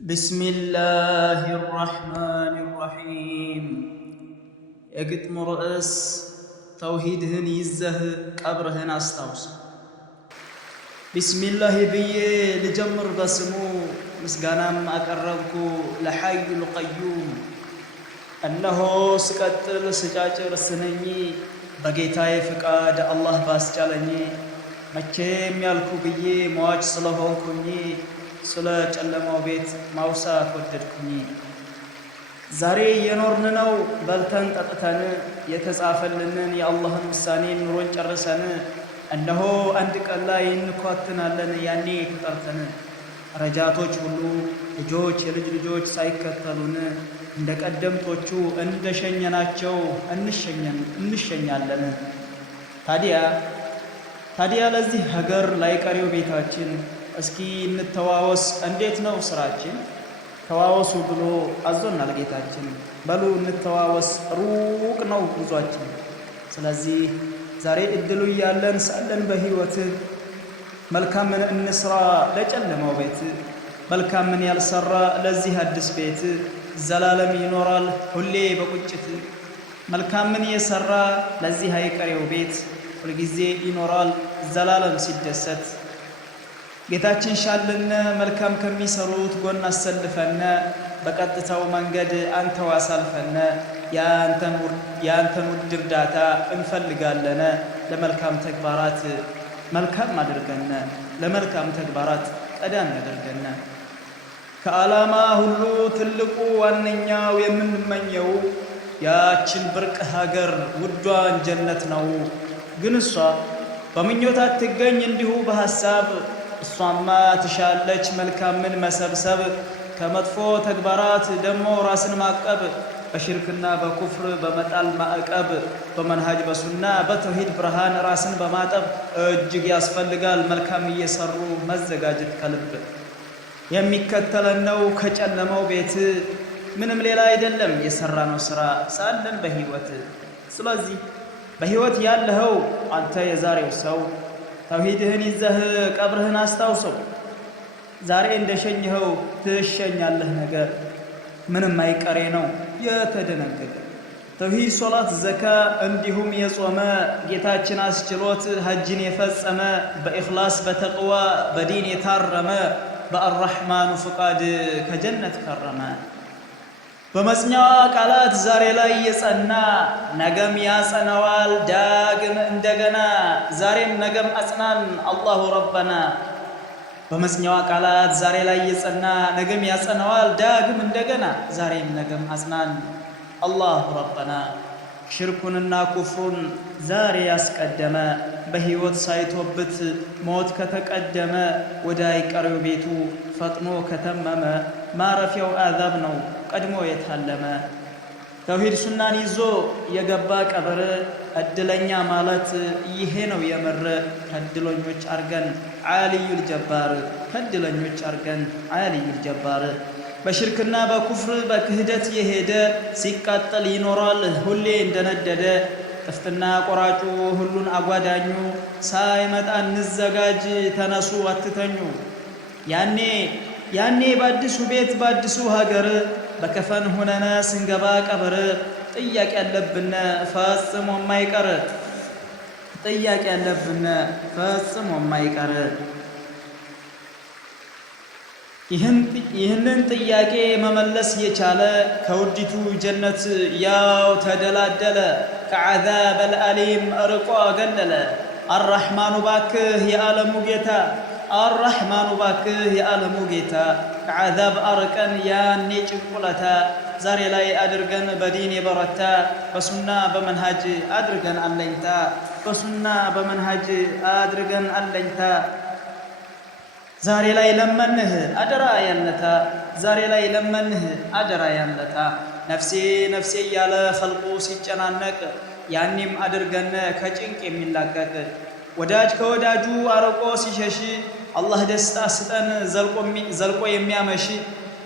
بسم الله الرحمن الرحيم يقتم رأس توحيدهن يزه قبرهن استوس بسم الله بي لجمر بسمو مسغانام اقربكو لحي القيوم انه سقتل سجاجر سنني بጌታዬ ፍቃድ አላህ ባስቻለኝ መቼም ያልኩ ብዬ ሟች ስለሆንኩኝ ስለ ጨለማው ቤት ማውሳት ወደድኩኝ። ዛሬ የኖርን ነው በልተን ጠጥተን የተጻፈልንን የአላህን ውሳኔ ኑሮን ጨርሰን እነሆ አንድ ቀን ላይ እንኳትናለን ያኔ ተጠርተን ረጃቶች ሁሉ ልጆች የልጅ ልጆች ሳይከተሉን እንደ ቀደምቶቹ እንደሸኘናቸው እንሸኛለን። ታዲያ ለዚህ ሀገር ላይ ቀሪው ቤታችን እስኪ እንተዋወስ እንዴት ነው ስራችን? ተዋወሱ ብሎ አዞናል ጌታችን። በሉ እንተዋወስ ሩቅ ነው ጉዟችን። ስለዚህ ዛሬ እድሉ ያለን ሳለን በህይወት መልካምን እንስራ ለጨለማው ቤት፣ መልካምን ያልሰራ ለዚህ አዲስ ቤት ዘላለም ይኖራል ሁሌ በቁጭት። መልካምን የሰራ ለዚህ አይቀሬው ቤት ሁልጊዜ ይኖራል ዘላለም ሲደሰት። ጌታችን ሻልን መልካም ከሚሰሩት ጎን አሰልፈን በቀጥታው መንገድ አንተው አሳልፈን ያንተን ውድ እርዳታ እንፈልጋለን። ለመልካም ተግባራት መልካም አድርገን ለመልካም ተግባራት ቀዳሚ አድርገን ከዓላማ ሁሉ ትልቁ ዋነኛው የምንመኘው ያችን ብርቅ ሀገር ውዷን ጀነት ነው። ግን እሷ በምኞት አትገኝ እንዲሁ በሐሳብ እሷማ ትሻለች መልካምን መሰብሰብ ከመጥፎ ተግባራት ደሞ ራስን ማቀብ በሽርክና በኩፍር በመጣል ማዕቀብ በመንሃጅ በሱና በተውሂድ ብርሃን ራስን በማጠብ እጅግ ያስፈልጋል መልካም እየሰሩ መዘጋጀት ከልብ። የሚከተለን ነው ከጨለማው ቤት ምንም ሌላ አይደለም የሰራነው ስራ ሳለን በህይወት። ስለዚህ በህይወት ያለኸው አንተ የዛሬው ሰው ተውሂድህን ይዘህ ቀብርህን አስታውሰው። ዛሬ እንደሸኘኸው ትሸኛለህ ነገ ምንም አይቀሬ ነው የተደነገገ። ተውሂድ ሶላት ዘካ እንዲሁም የጾመ ጌታችን አስችሎት ሐጅን የፈጸመ በኢኽላስ በተቅዋ በዲን የታረመ በአርራህማኑ ፍቃድ ከጀነት ከረመ። በመጽኛዋ ቃላት ዛሬ ላይ የጸና ነገም ያጸናዋል ዳግም እንደገና። ዛሬም ነገም አጽናን አላሁ ረበና። በመጽኛዋ ቃላት ዛሬ ላይ የጸና ነገም ያጸናዋል ዳግም እንደገና። ዛሬም ነገም አጽናን አላሁ ረበና። ሽርኩንና ኩፍሩን ዛሬ ያስቀደመ በህይወት ሳይቶብት ሞት ከተቀደመ ወደ አይቀሬው ቤቱ ፈጥኖ ከተመመ ማረፊያው አዛብ ነው ቀድሞ የታለመ። ተውሂድ ሱናን ይዞ የገባ ቀብር እድለኛ ማለት ይሄ ነው የምር። ከእድለኞች አርገን ዓሊዩል ጀባር ከእድለኞች አርገን ዓሊዩል ጀባር። በሽርክና በኩፍር በክህደት የሄደ ሲቃጠል ይኖራል ሁሌ እንደነደደ። ጥፍጥና ቆራጩ ሁሉን አጓዳኙ ሳይመጣ እንዘጋጅ ተነሱ አትተኙ። ያኔ በአዲሱ ቤት በአዲሱ ሀገር በከፈን ሆነነ ስንገባ ቀብር ጥያቄ ያለብን ፈጽሞ የማይቀር ጥያቄ ያለብን ፈጽሞ የማይቀር። ይህንን ጥያቄ መመለስ የቻለ ከውዲቱ ጀነት ያው ተደላደለ ከዓዛብ አልአሊም እርቆ አገለለ። አርራህማኑ ባክህ የዓለሙ ጌታ አርራህማኑ ባክህ የዓለሙ ጌታ ከዓዛብ አርቀን ያኔ ጭንቁለታ ዛሬ ላይ አድርገን በዲን የበረታ በሱና በመንሃጅ አድርገን አለኝታ በሱና በመንሃጅ አድርገን አለኝታ። ዛሬ ላይ ለመንህ አደራ ያለታ ዛሬ ላይ ለመንህ አደራ ያለታ። ነፍሴ ነፍሴ እያለ ኸልቁ ሲጨናነቅ ያኔም አድርገን ከጭንቅ የሚላቀቅ። ወዳጅ ከወዳጁ አርቆ ሲሸሽ አላህ ደስታ ስጠን ዘልቆ የሚያመሽ።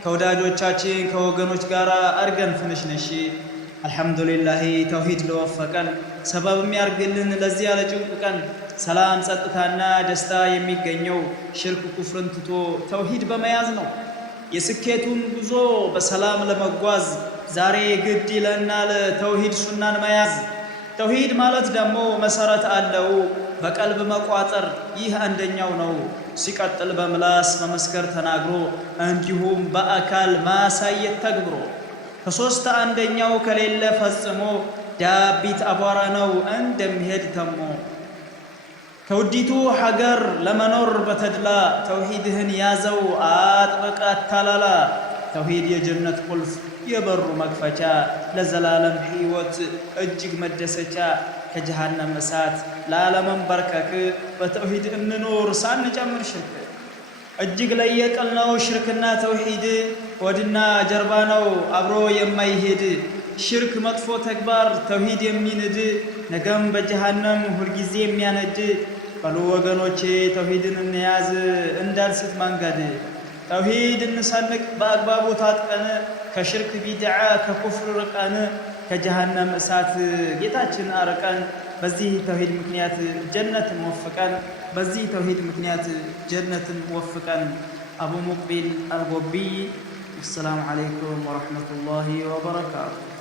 ከወዳጆቻችን ከወገኖች ጋር አርገን ፍንሽንሽ። አልሐምዱሊላህ ተውሂድ ለወፈቀን ሰበብ የሚያርግልን ለዚያ ለጭንቁ ቀን። ሰላም ጸጥታና ደስታ የሚገኘው ሽርክ ኩፍርን ትቶ ተውሂድ በመያዝ ነው። የስኬቱን ጉዞ በሰላም ለመጓዝ ዛሬ ግድ ይለናል ተውሂድ ሱናን መያዝ። ተውሂድ ማለት ደግሞ መሰረት አለው በቀልብ መቋጠር፣ ይህ አንደኛው ነው። ሲቀጥል በምላስ መመስከር ተናግሮ እንዲሁም በአካል ማሳየት ተግብሮ፣ ከሶስት አንደኛው ከሌለ ፈጽሞ ዳቢት አቧራ ነው እንደሚሄድ ተሞ። ከውዲቱ ሀገር ለመኖር በተድላ ተውሂድህን ያዘው አጥብቀ አታላላ። ተውሂድ የጀነት ቁልፍ የበሩ መክፈቻ፣ ለዘላለም ሕይወት እጅግ መደሰቻ። ከጀሃነም እሳት ላለመንበርከክ በተውሂድ እንኖር ሳንጨምር ሽርክ። እጅግ ለየቅል ነው ሽርክና ተውሂድ፣ ሆድና ጀርባ ነው አብሮ የማይሄድ። ሽርክ መጥፎ ተግባር ተውሂድ የሚንድ፣ ነገም በጀሃነም ሁልጊዜ የሚያነድ። በሉ ወገኖቼ ተውሂድን እንያዝ እንዳልስት መንገድ። ተውሂድ እንሰንቅ በአግባቡ ታጥቀን፣ ከሽርክ ቢድዓ ከኩፍር ርቀን፣ ከጀሃነም እሳት ጌታችን አርቀን። በዚህ ተውሂድ ምክንያት ጀነትን ወፍቀን፣ በዚህ ተውሂድ ምክንያት ጀነትን ወፍቀን። አቡ ሙቅቢል አልጎቢ። አሰላሙ ዓለይኩም ወረሕመቱላሂ ወበረካቱ።